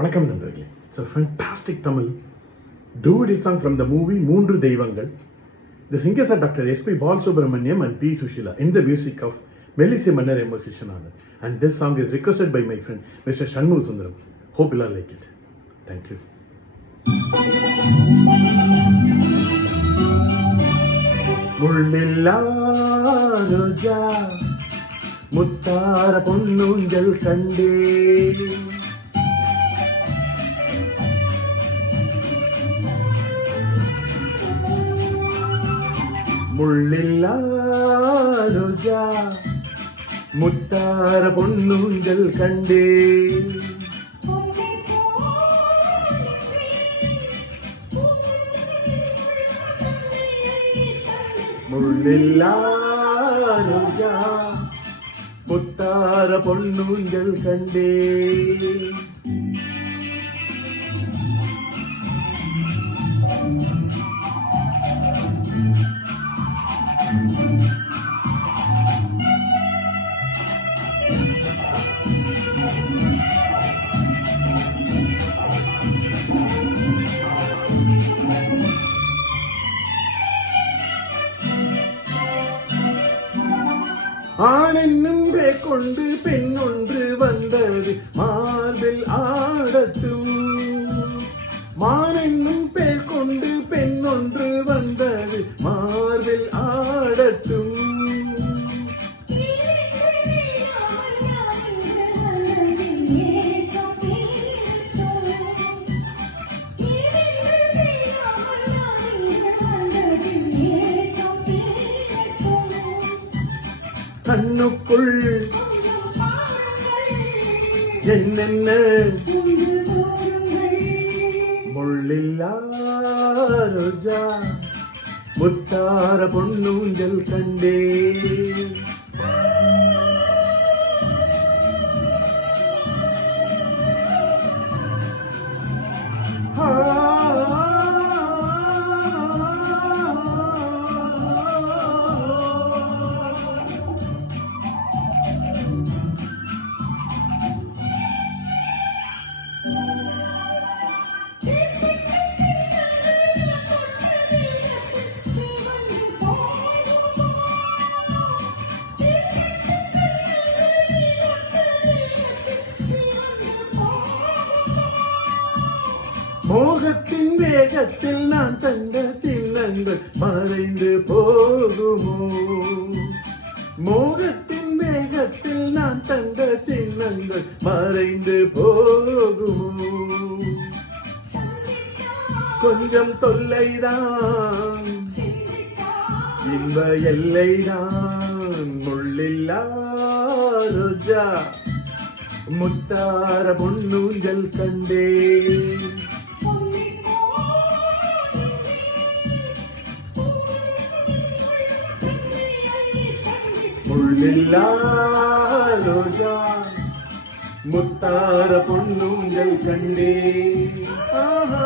வணக்கம் நண்பர்களே. So fantastic Tamil duet song from the movie Moondru Deivangal. The singers are doctor SP Balasubrahmanyam and P Susheela in the music of Mellisai Mannar M Viswanathan. And this song is requested by my friend mister Shanmuga Sundaram. Hope you all like it. Thank you. முள்ளில்லா ரோஜா முத்தார பொன்னூஞ்சல் கண்டே, முள்ளில்லா ரோஜா முத்தார பொன்னூஞ்சல் கண்டே, முள்ளில்லா ரோஜா முத்தார பொன்னூஞ்சல் கண்டே. ஆணென்னும் கொண்டு பெண்ணொன்று வந்தது மார்பில் ஆடட்டும், மானென்னும் பேர் கொண்டு பெண்ணொன்று வந்தது மார்பில் ஆடட்டும், கண்ணுக்குள் என்னென்ன முள்ளில்லா ரோஜா முத்தார பொன்னூஞ்சல் கண்டே. மோகத்தின் வேகத்தில் நான் தந்த சின்னங்கள் மறைந்து போகுமோ, மோகத்தின் வேகத்தில் நான் தந்த சின்னங்கள் மறைந்து போகுமோ, கொஞ்சம் தொல்லைதான் இன்ப எல்லைதான், முள்ளில்லா ரோஜா முத்தார பொன்னூஞ்சல் கண்டே, முள்ளில்லா ரோஜா முத்தார பொன்னூஞ்சல் கண்டே. ஆஹா.